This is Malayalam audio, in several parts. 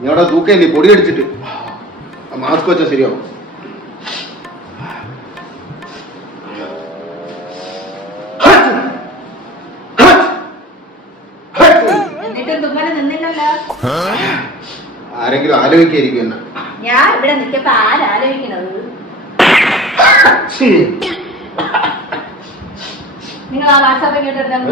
നീ അവിടെ തൂക്കല്ലേ പൊടി അടിച്ചിട്ട് മാസ്ക് വെച്ചാൽ ശരിയാവും. ആരെങ്കിലും ആലോചിക്കായിരിക്കും എന്നെ. ഞാൻ ഇവിടെ നിൽക്കപ്പോ ആരാലോചിക്കണത്? നിങ്ങൾ ആ വാട്സാപ്പ് ഇങ്ങോട്ട് എടുത്താൽ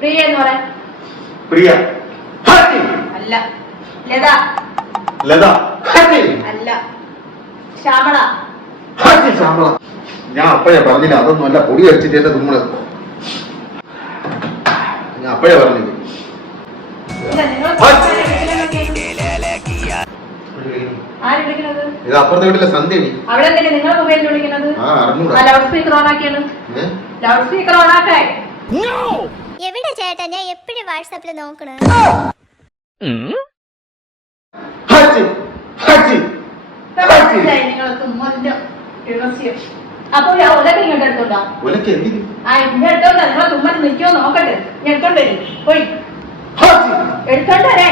പ്രിയ എന്ന് പറയാൻ. പ്രിയ അല്ല. ലത ലത അല്ല. ശ്യാമള ശ്യാമള. ഞാൻ അപ്പഴേ പറഞ്ഞില്ല അതൊന്നും അല്ല, പൊടി അടിച്ചിട്ട് എന്റെ തുമ്മള്. ഞാൻ അപ്പഴേ പറഞ്ഞില്ല. ഇത് അപ്പുറത്തെ വീട്ടിലെ സന്ധ്യണി. അവിടെ എന്തെങ്കിലും നിങ്ങളെ മൊബൈലിൽ വിളിക്കുന്നത്? ലൗഡ് സ്പീക്കർ ഓൺ ആക്കിയാണ്. ലൗഡ് സ്പീക്കർ ഓൺ ആക്കായി. എവിടെ ചേട്ടാ? ഞാൻ എപ്പോഴും വാട്സാപ്പിൽ നോക്കണേ. അപ്പൊ ഒലക്ക ഇങ്ങോട്ട് എടുത്തോണ്ടാ. ഇങ്ങോട്ട് എടുത്തോണ്ടാ. നിങ്ങളെ തുമ്മൽ നിൽക്കോ നോക്കട്ടെ. ഞാൻ എടുത്തോണ്ട് വരും. പോയി എടുത്തോണ്ട് വരേ.